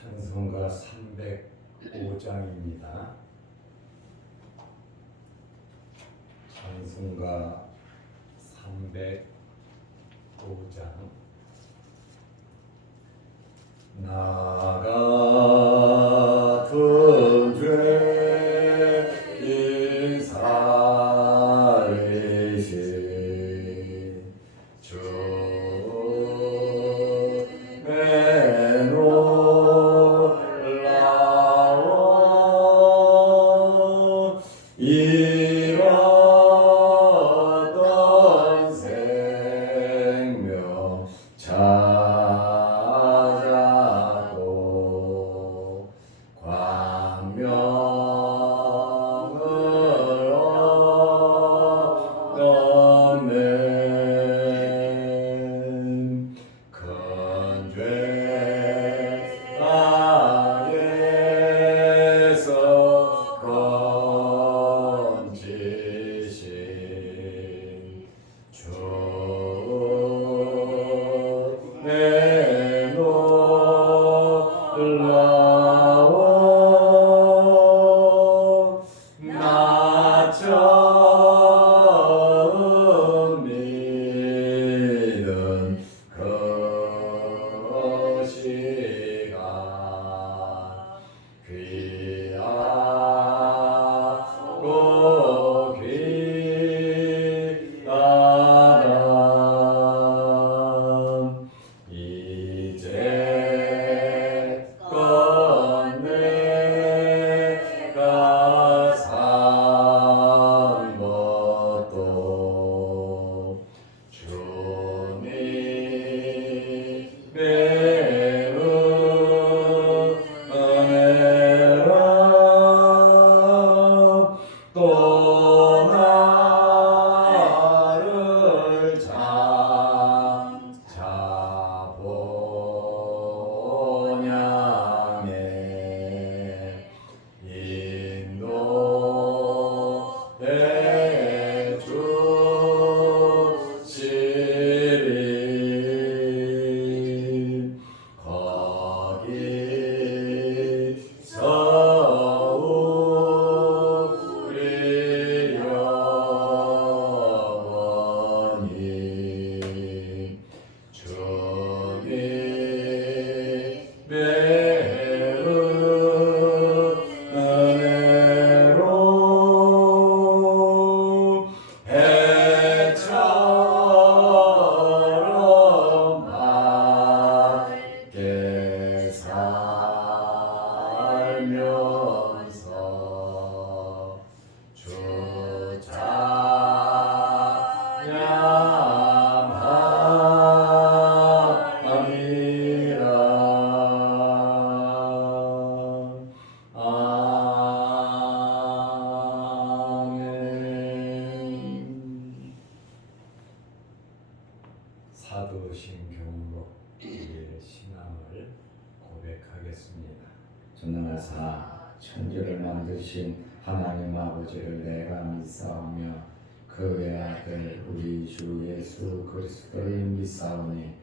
찬송가 305장입니다. 찬송가 305장. 나 같은 죄인 살리신 주 잃었던 생명 찾아도 광명을 얻었네. 큰 죄 땅에서 건지신 주 내 놀라워 나 처음 믿은 그 시간 귀하고 귀하다. 이제껏 내가 산 것도 주님의 은혜라. 또 나를 찾아보냐네. 인도해 주시리. 거기서 우리 영원히 주님의 은혜로 해처럼 밝게 살면서 주 찬양함이라. 아멘. 사도신경으로 우리의 신앙을 고백하겠습니다. 전능하사 천지를 만드신 하나님 아버지를 내가 믿사오며 그 외아들 우리 주 예수 그리스도를 믿사오니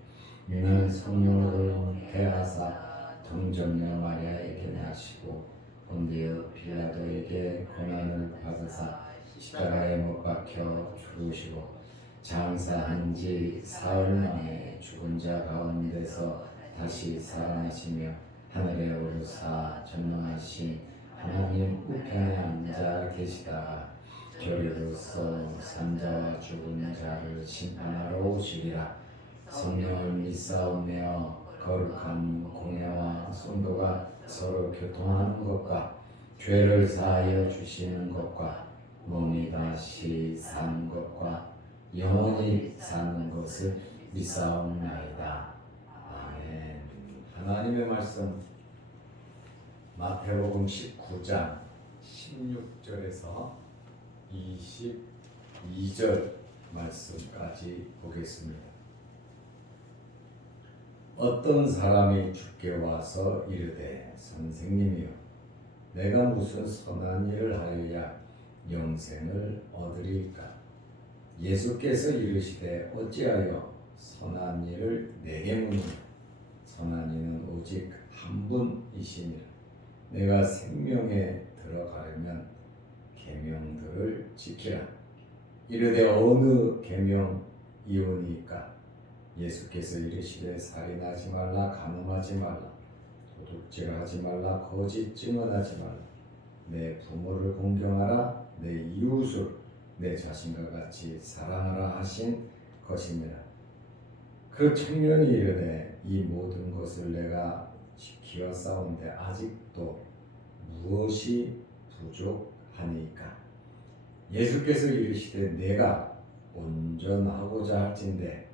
이는 성령으로 태하사 동정녀 마리아에게 나시고 본디오 빌라도에게 고난을 받으사 십자가에 못 박혀 죽으시고 장사한 지 사흘 만에 죽은 자 가운데서 다시 살아나시며 하늘에 오르사 전능하신 하나님 우편에 앉아 계시다가 저리로서 산자와 죽은 자를 심판하러 오시리라. 성령을 믿사오며 거룩한 공예와 성도가 서로 교통하는 것과 죄를 사하여 주시는 것과 몸이 다시 사는 것과 영원히 사는 것을 믿사옵나이다. 아멘. 하나님의 말씀 마태복음 19장 16절에서 22절 말씀까지 보겠습니다. 어떤 사람이 주께 와서 이르되 선생님이여 내가 무슨 선한 일을 하여야 영생을 얻으리까? 예수께서 이르시되 어찌하여 선한 일을 내게 묻느냐? 선한 이는 오직 한 분이시니라. 내가 생명에 들어가려면 계명들을 지키라. 이르되 어느 계명이오니까? 예수께서 이르시되 살인하지 말라, 간음하지 말라, 도둑질하지 말라, 거짓 증언하지 말라, 내 부모를 공경하라, 내 이웃을 내 자신과 같이 사랑하라 하신 것이니라. 그 청년이 이르되 이 모든 것을 내가 지키어 싸운데 아직도 무엇이 부족하니까? 예수께서 이르시되 내가 온전하고자 할진대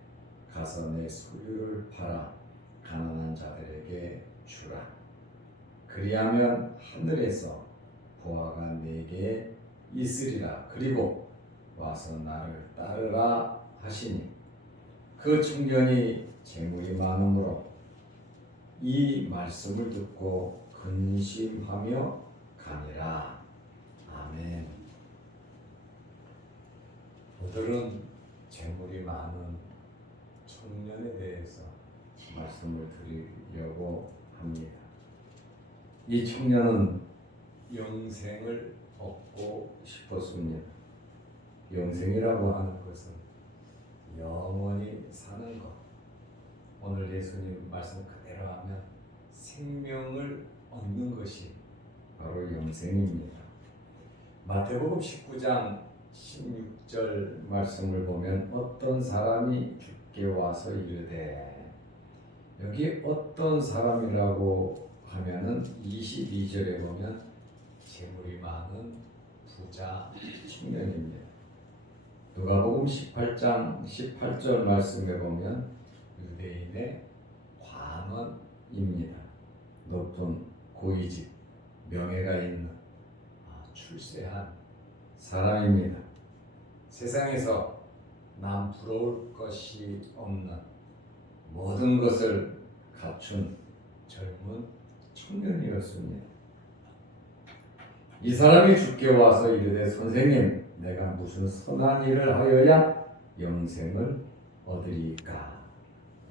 가서 내 소유를 팔아 가난한 자들에게 주라. 그리하면 하늘에서 보화가 내게 있으리라. 그리고 와서 나를 따르라 하시니 그 청년이 재물이 많으므로 이 말씀을 듣고 근심하며 가니라. 아멘. 오늘은 재물이 많은 청년에 대해서 말씀을 드리려고 합니다. 이 청년은 영생을 얻고 싶었습니다. 영생이라고 하는 것은 영원히 사는 것. 오늘 예수님 말씀 그대로 하면 생명을 얻는 것이 바로 영생입니다. 마태복음 19장 16절 말씀을 보면 어떤 사람이 주께 와서 이르되, 여기 어떤 사람이라고 하면은 22절에 보면 재물이 많은 부자 청년입니다. 누가복음 18장 18절 말씀에 보면 유대인의 관원입니다. 높은 고위직, 명예가 있는 출세한 사람입니다. 세상에서 남 부러울 것이 없는 모든 것을 갖춘 젊은 청년이었습니다. 이 사람이 주께 와서 이르되 선생님, 내가 무슨 선한 일을 하여야 영생을 얻으리까?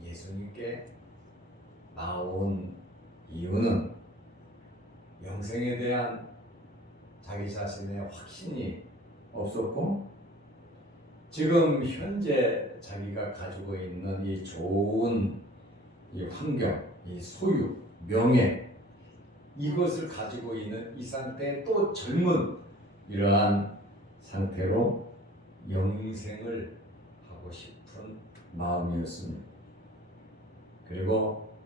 예수님께 나온 이유는 영생에 대한 자기 자신의 확신이 없었고, 지금 현재 자기가 가지고 있는 이 좋은 이 환경, 이 소유, 명예, 이것을 가지고 있는 이 상태에 또 젊은 이러한 상태로 영생을 하고 싶은 마음이었습니다. 그리고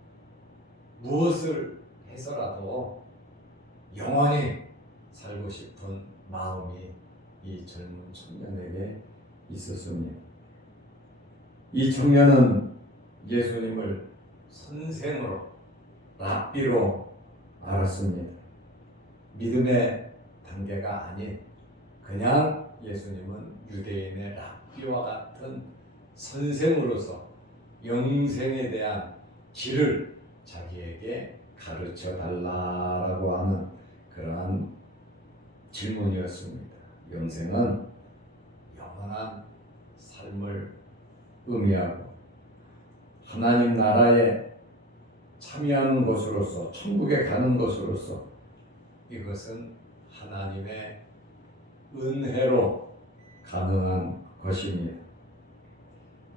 무엇을 해서라도 영원히 살고 싶은 마음이 이 젊은 청년에게 있었습니다. 이 청년은 예수님을 선생으로, 랍비로 알았습니다. 믿음의 단계가 아닌 그냥 예수님은 유대인의 랍비와 같은 선생으로서 영생에 대한 길을 자기에게 가르쳐 달라라고 하는 그러한 질문이었습니다. 영생은 영원한 삶을 의미하고 하나님 나라에 참여하는 것으로서, 천국에 가는 것으로서, 이것은 하나님의 은혜로 가능한 것입니다.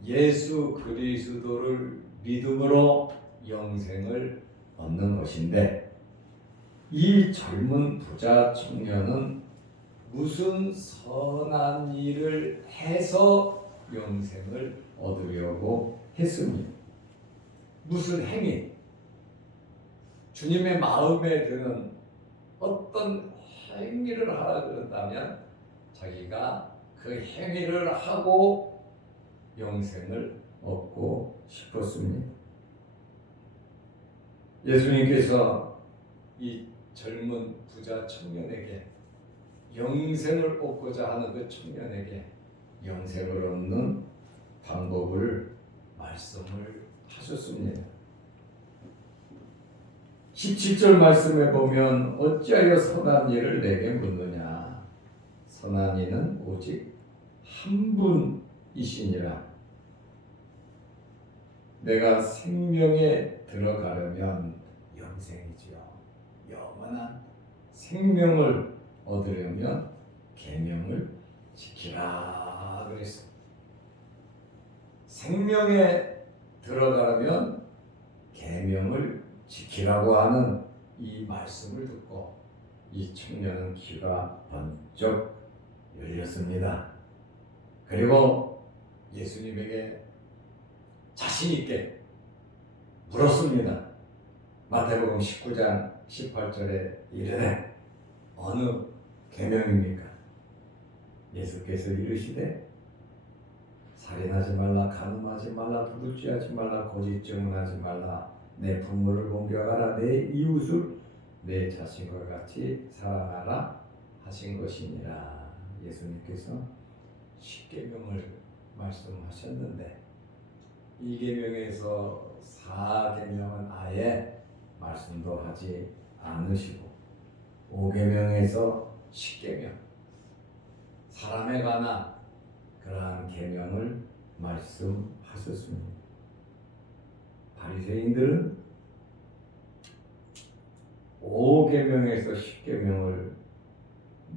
예수 그리스도를 믿음으로 영생을 얻는 것인데, 이 젊은 부자 청년은 무슨 선한 일을 해서 영생을 얻으려고 했습니다. 무슨 행위, 주님의 마음에 드는 어떤 행위를 하라 그런다면 자기가 그 행위를 하고 영생을 얻고 싶었습니다. 예수님께서 이 젊은 부자 청년에게, 영생을 얻고자 하는 그 청년에게 영생을 얻는 방법을 말씀을 하셨습니다. 17절 말씀에 보면 어찌하여 선한 일을 내게 묻느냐? 선한 이는 오직 한 분이시니라. 내가 생명에 들어가려면 영생이지요. 영원한 생명을 얻으려면 계명을 지키라 그랬습니다. 생명에 들어가려면 계명을 지키라고 하는 이 말씀을 듣고 이 청년은 귀가 번쩍 열렸습니다. 그리고 예수님에게 자신 있게 물었습니다. 마태복음 19장 18절에 이르되 어느 계명입니까? 예수께서 이르시되 살인하지 말라, 간음하지 말라, 도둑질하지 말라, 거짓 증언하지 말라, 내 부모를 공경하라, 내 이웃을 내 자신과 같이 사랑하라 하신 것이니라. 예수님께서 십계명을 말씀하셨는데 이 계명에서 4계명은 아예 말씀도 하지 않으시고 5계명에서 10계명 사람에 관한 그러한 계명을 말씀하셨습니다. 바리새인들은 5계명에서 10계명을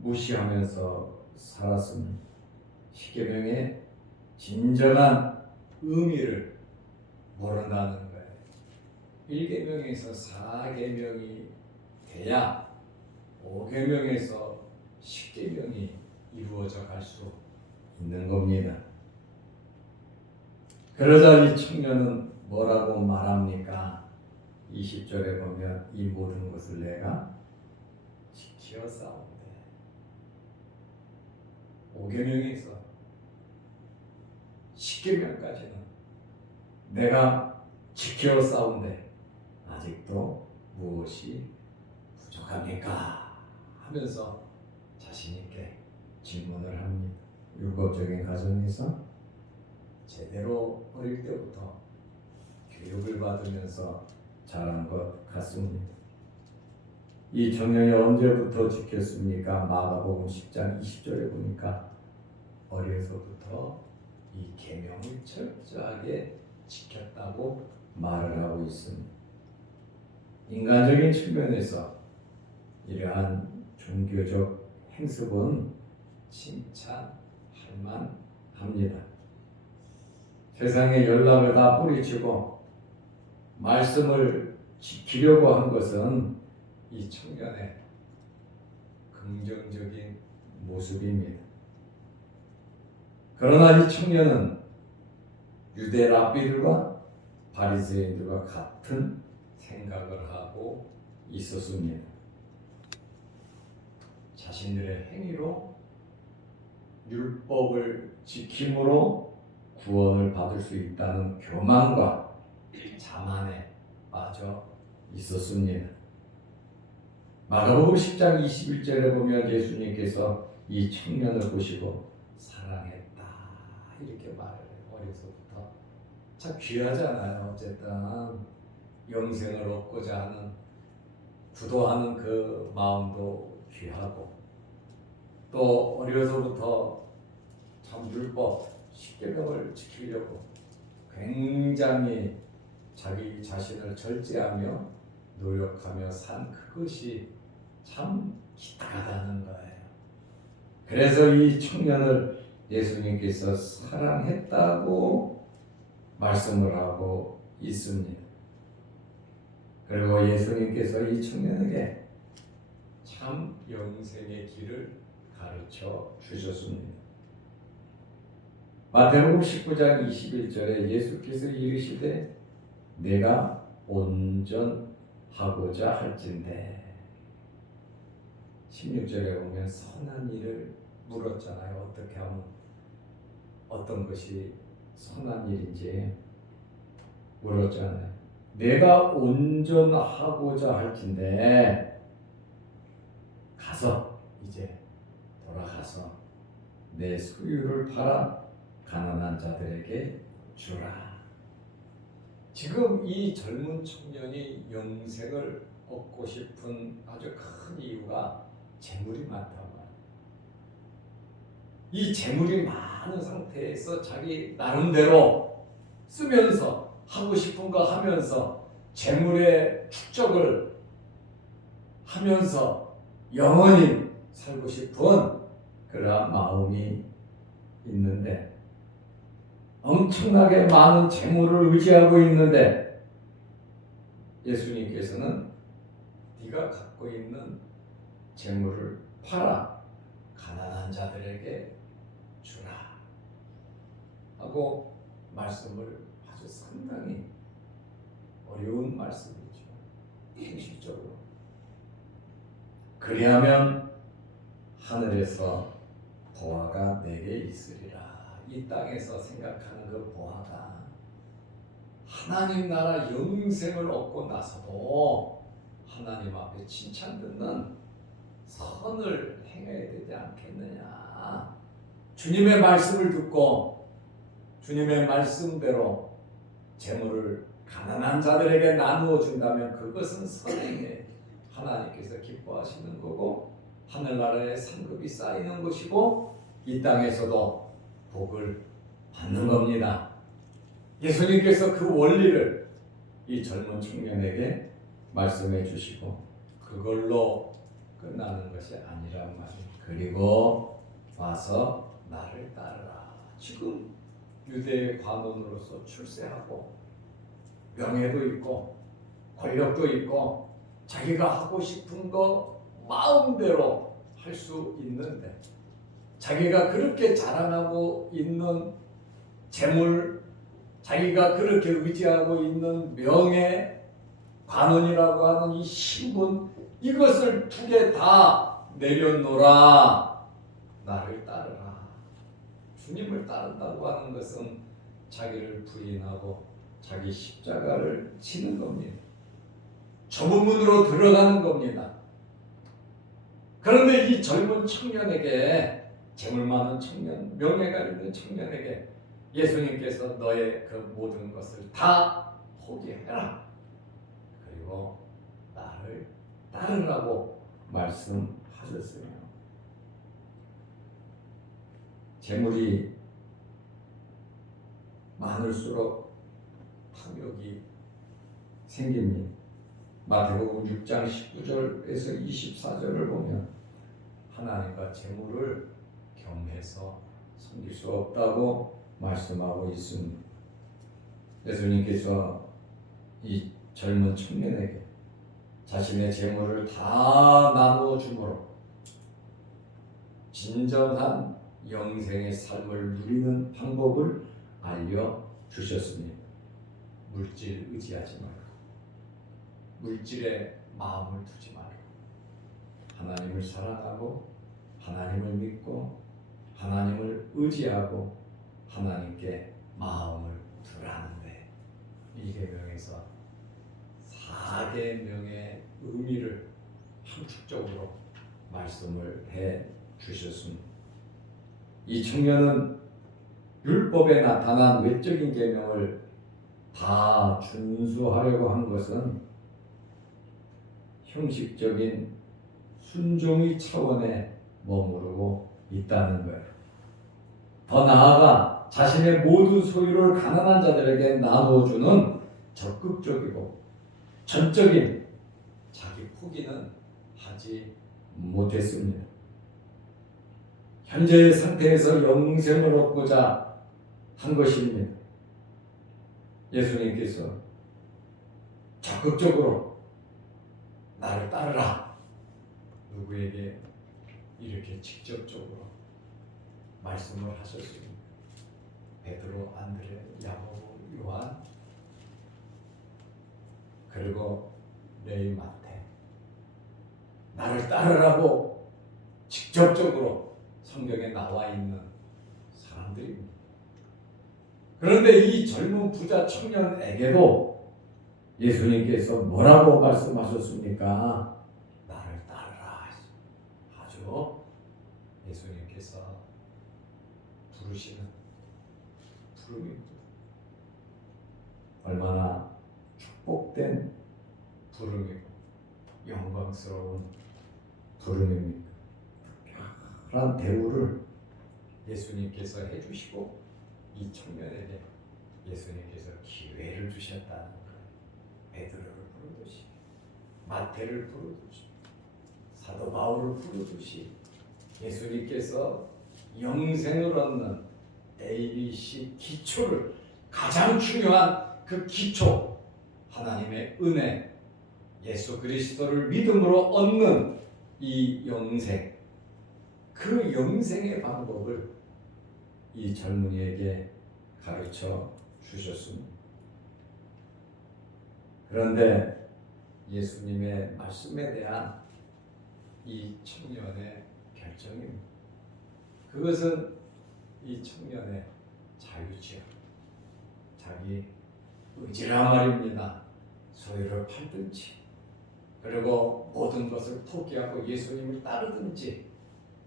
무시하면서 살았습니다. 10계명의 진정한 의미를 모른다는 거예요. 1계명에서 4계명이 돼야 5계명에서 10계명이 이루어져 갈 수 있는 겁니다. 그러자 이 청년은 뭐라고 말합니까? 20절에 보면 이 모든 것을 내가 지켜 싸운대. 5계명에서 10계명까지는 내가 지켜 싸운데 아직도 무엇이 부족합니까? 하면서 자신 있게 질문을 합니다. 율법적인 가정에서 제대로 어릴 때부터 교육을 받으면서 자란 것 같습니다. 이 청년이 언제부터 지켰습니까? 마가복음 10장 20절에 보니까 어려서부터 이 계명을 철저하게 지켰다고 말을 하고 있습니다. 인간적인 측면에서 이러한 종교적 행습은 칭찬할 만합니다. 세상의 연락을 다 뿌리치고 말씀을 지키려고 한 것은 이 청년의 긍정적인 모습입니다. 그러나 이 청년은 유대 랍비들과 바리새인들과 같은 생각을 하고 있었습니다. 자신들의 행위로 율법을 지킴으로 구원을 받을 수 있다는 교만과 자만에 빠져 있었습니다. 마가복음 10장 21절에 보면 예수님께서 이 청년을 보시고 사랑했다 이렇게 말을 해요. 어려서부터 참 귀하잖아요. 어쨌든 영생을 얻고자 하는 구도하는 그 마음도 귀하고 또 어려서부터 참 율법 10계명을 지키려고 굉장히 자기 자신을 절제하며 노력하며 산 그것이 참 기특하다는 거예요. 그래서 이 청년을 예수님께서 사랑했다고 말씀을 하고 있습니다. 그리고 예수님께서 이 청년에게 참 영생의 길을 가르쳐 주셨습니다. 마태복음 19장 21절에 예수께서 이르시되 내가 온전하고자 할진대 16절에 보면 선한 일을 물었잖아요. 어떻게 하면 어떤 것이 선한 일인지 물었잖아요. 내가 온전하고자 할진대 가서 이제 돌아가서 내 소유를 팔아 가난한 자들에게 주라. 지금 이 젊은 청년이 영생을 얻고 싶은 아주 큰 이유가 재물이 많단 말이에요. 이 재물이 많은 상태에서 자기 나름대로 쓰면서 하고 싶은 거 하면서 재물의 축적을 하면서 영원히 살고 싶은 그러한 마음이 있는데, 엄청나게 많은 재물을 의지하고 있는데, 예수님께서는 네가 갖고 있는 재물을 팔아 가난한 자들에게 주라 하고 말씀을 아주 상당히 어려운 말씀이죠. 현실적으로. 그리하면 하늘에서 보화가 내게 있으리라. 이 땅에서 생각하는 그 보화가 하나님 나라 영생을 얻고 나서도 하나님 앞에 칭찬 듣는 선을 행해야 되지 않겠느냐. 주님의 말씀을 듣고 주님의 말씀대로 재물을 가난한 자들에게 나누어 준다면 그것은 선행에 하나님께서 기뻐하시는 거고, 하늘나라의 상급이 쌓이는 것이고, 이 땅에서도 복을 받는 겁니다. 예수님께서 그 원리를 이 젊은 청년에게 말씀해 주시고, 그걸로 끝나는 것이 아니란 말이에요. 그리고 와서 나를 따르라. 지금 유대의 관원으로서 출세하고 명예도 있고 권력도 있고 자기가 하고 싶은 거 마음대로 할 수 있는데, 자기가 그렇게 자랑하고 있는 재물, 자기가 그렇게 의지하고 있는 명예, 관원이라고 하는 이 신분, 이것을 두 개 다 내려놓으라. 나를 따르라. 주님을 따른다고 하는 것은 자기를 부인하고 자기 십자가를 지는 겁니다. 좁은 문으로 들어가는 겁니다. 그런데 이 젊은 청년에게, 재물 많은 청년, 명예가 있는 청년에게 예수님께서 너의 그 모든 것을 다 포기해라. 그리고 나를 따르라고 말씀하셨어요. 재물이 많을수록 탐욕이 생깁니다. 마태복음 6장 19절에서 24절을 보면 하나님과 재물을 경해서 섬길 수 없다고 말씀하고 있습니다. 예수님께서 이 젊은 청년에게 자신의 재물을 다 나누어 주므로 진정한 영생의 삶을 누리는 방법을 알려주셨습니다. 물질 의지하지 말고, 물질에 마음을 두지 말고, 하나님을 사랑하고 하나님을 믿고 하나님을 의지하고 하나님께 마음을 두라는데, 이 계명에서 4계명의 의미를 함축적으로 말씀을 해 주셨습니다. 이 청년은 율법에 나타난 외적인 계명을 다 준수하려고 한 것은 형식적인 순종의 차원에 머무르고 있다는 거예요. 더 나아가 자신의 모든 소유를 가난한 자들에게 나누어주는 적극적이고 전적인 자기 포기는 하지 못했습니다. 현재의 상태에서 영생을 얻고자 한 것입니다. 예수님께서 적극적으로 나를 따르라. 누구에게 이렇게 직접적으로 말씀을 하셨습니다. 베드로, 안드레, 야고보, 요한, 그리고 레위, 마태, 나를 따르라고 직접적으로 성경에 나와 있는 사람들입니다. 그런데 이 젊은 부자 청년에게도 예수님께서 뭐라고 말씀하셨습니까? 나를 따르라 하죠. 예수님께서 부르시는 부름입니다. 얼마나 축복된 부름이고 영광스러운 부름입니까? 특별한 대우를 예수님께서 해주시고 이 청년에게 예수님께서 기회를 주셨다는 거예요. 베드로를 부르듯이, 마태를 부르듯이, 사도 바울을 부르듯이 예수님께서 영생을 얻는 ABC 기초를, 가장 중요한 그 기초, 하나님의 은혜, 예수 그리스도를 믿음으로 얻는 이 영생, 그 영생의 방법을 이 젊은이에게 가르쳐 주셨습니다. 그런데 예수님의 말씀에 대한 이 청년의 결정입니다. 그것은 이 청년의 자유지요. 자기 의지라 말입니다. 소유를 팔든지, 그리고 모든 것을 포기하고 예수님을 따르든지,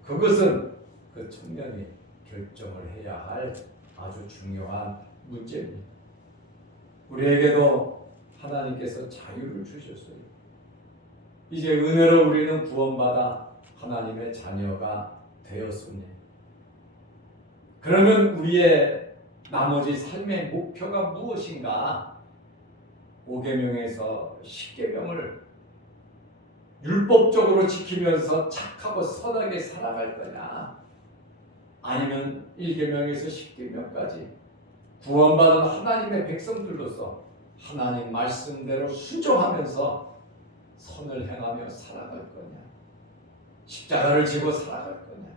그것은 그 청년이 결정을 해야 할 아주 중요한 문제입니다. 우리에게도 하나님께서 자유를 주셨어요. 이제 은혜로 우리는 구원받아 하나님의 자녀가 되었습니다. 그러면 우리의 나머지 삶의 목표가 무엇인가? 5계명에서 10계명을 율법적으로 지키면서 착하고 선하게 살아갈 거냐? 아니면 1계명에서 10계명까지 구원받은 하나님의 백성들로서 하나님 말씀대로 순종하면서 선을 행하며 살아갈 거냐? 십자가를 지고 살아갈 거냐?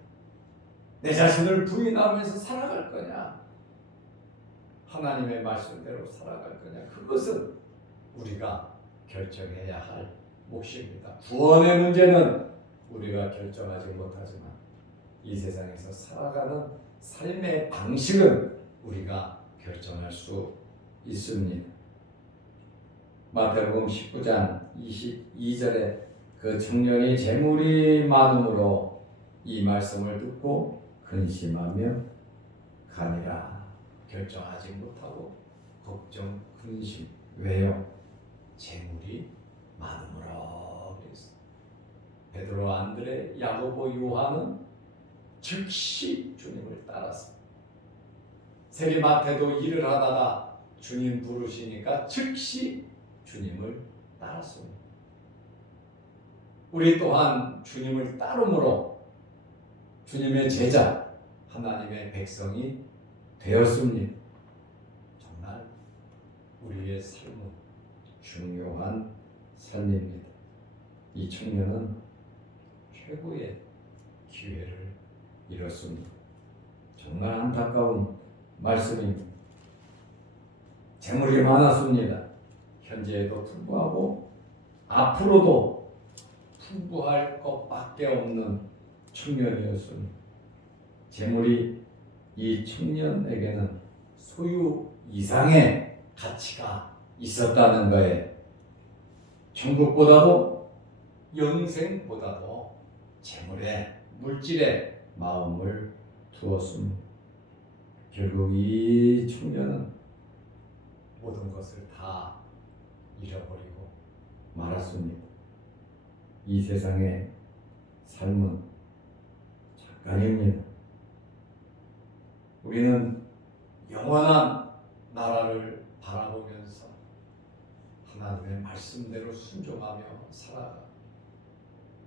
내 자신을 부인하면서 살아갈 거냐? 하나님의 말씀대로 살아갈 거냐? 그것은 우리가 결정해야 할 몫입니다. 구원의 문제는 우리가 결정하지 못하지만 이 세상에서 살아가는 삶의 방식은 우리가 결정할 수 있습니다. 마태복음 19장 22절에 그 청년이 재물이 많음으로 이 말씀을 듣고 근심하며 가니라. 결정하지 못하고 걱정, 근심. 왜요? 재물이 많음으로. 그랬어. 베드로, 안드레, 야고보, 요한은 즉시 주님을 따랐습니다. 세리마태도 일을 하다가 주님 부르시니까 즉시 주님을 따랐습니다. 우리 또한 주님을 따름으로 주님의 제자, 하나님의 백성이 되었습니다. 정말 우리의 삶은 중요한 삶입니다. 이 청년은 최고의 기회를 잃었습니다. 정말 안타까운 말씀입니다. 재물이 많았습니다. 현재에도 풍부하고 앞으로도 풍부할 것밖에 없는 청년이었습니다. 재물이 이 청년에게는 소유 이상의 가치가 있었다는 거예요. 천국보다도 영생보다도 재물에, 물질에 마음을 두었습니다. 결국 이 청년은 모든 것을 다 잃어버리고 말았습니다. 이 세상의 삶은 잠깐입니다. 우리는 영원한 나라를 바라보면서 하나님의 말씀대로 순종하며 살아가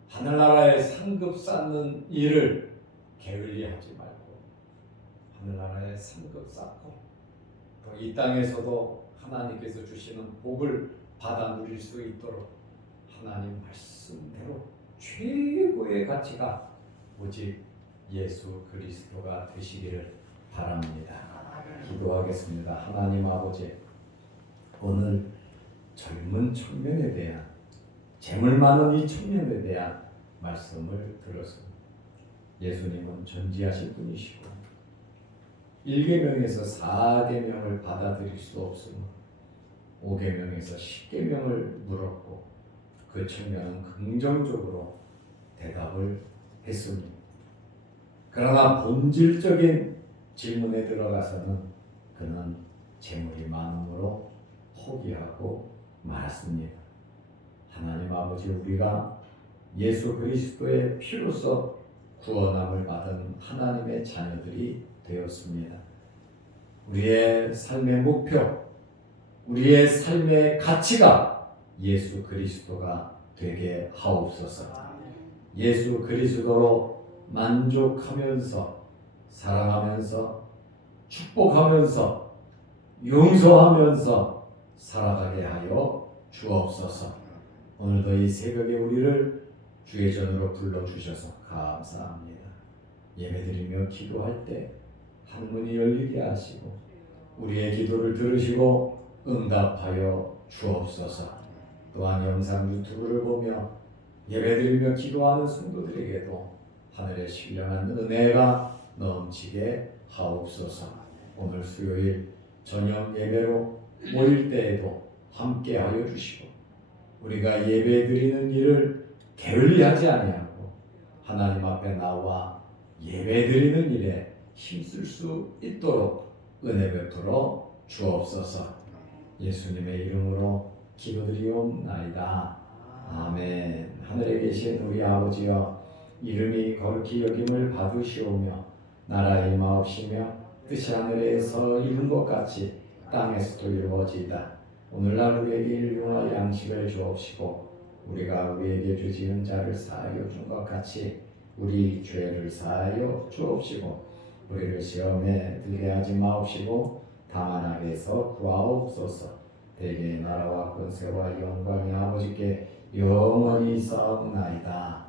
하늘나라의 상급 쌓는 일을 게을리하지 말고 하늘나라의 상급 쌓고 또 이 땅에서도 하나님께서 주시는 복을 받아 누릴 수 있도록 하나님 말씀대로 최고의 가치가 오직 예수 그리스도가 되시기를 바랍니다. 기도하겠습니다. 하나님 아버지, 오늘 젊은 청년에 대한, 재물 많은 이 청년에 대한 말씀을 들었습니다. 예수님은 전지하신 분이시고 1계명에서 4계명을 받아들일 수 없으며 5계명에서 10계명을 물었고 그 청년은 긍정적으로 대답을 했습니다. 그러나 본질적인 질문에 들어가서는 그는 재물이 많음으로 포기하고 말았습니다. 하나님 아버지, 우리가 예수 그리스도의 피로서 구원함을 받은 하나님의 자녀들이 되었습니다. 우리의 삶의 목표, 우리의 삶의 가치가 예수 그리스도가 되게 하옵소서. 예수 그리스도로 만족하면서 사랑하면서 축복하면서 용서하면서 살아가게 하여 주옵소서. 오늘도 이 새벽에 우리를 주의 전으로 불러주셔서 감사합니다. 예배드리며 기도할 때 하늘문이 열리게 하시고 우리의 기도를 들으시고 응답하여 주옵소서. 또한 영상 유튜브를 보며 예배드리며 기도하는 성도들에게도 하늘의 신령한 은혜가 넘치게 하옵소서. 오늘 수요일 저녁 예배로 모일 때에도 함께하여 주시고 우리가 예배드리는 일을 게을리하지 아니하고 하나님 앞에 나와 예배드리는 일에 힘쓸 수 있도록 은혜 베풀어 주옵소서. 예수님의 이름으로 기도드리옵나이다. 아멘. 하늘에 계신 우리 아버지여, 이름이 거룩히 여김을 받으시오며 나라 임하옵시며 뜻이 하늘에서 이룬 것 같이 땅에서도 이루어지이다. 오늘날 우리에게 일용할 양식을 주옵시고 우리가 우리에게 죄지은 자를 사하여 준 것 같이 우리 죄를 사하여 주옵시고 우리를 시험에 들게 하지 마옵시고 다만 악에서 구하옵소서. 대개의 나라와 권세와 영광이 아버지께 영원히 있사옵나이다.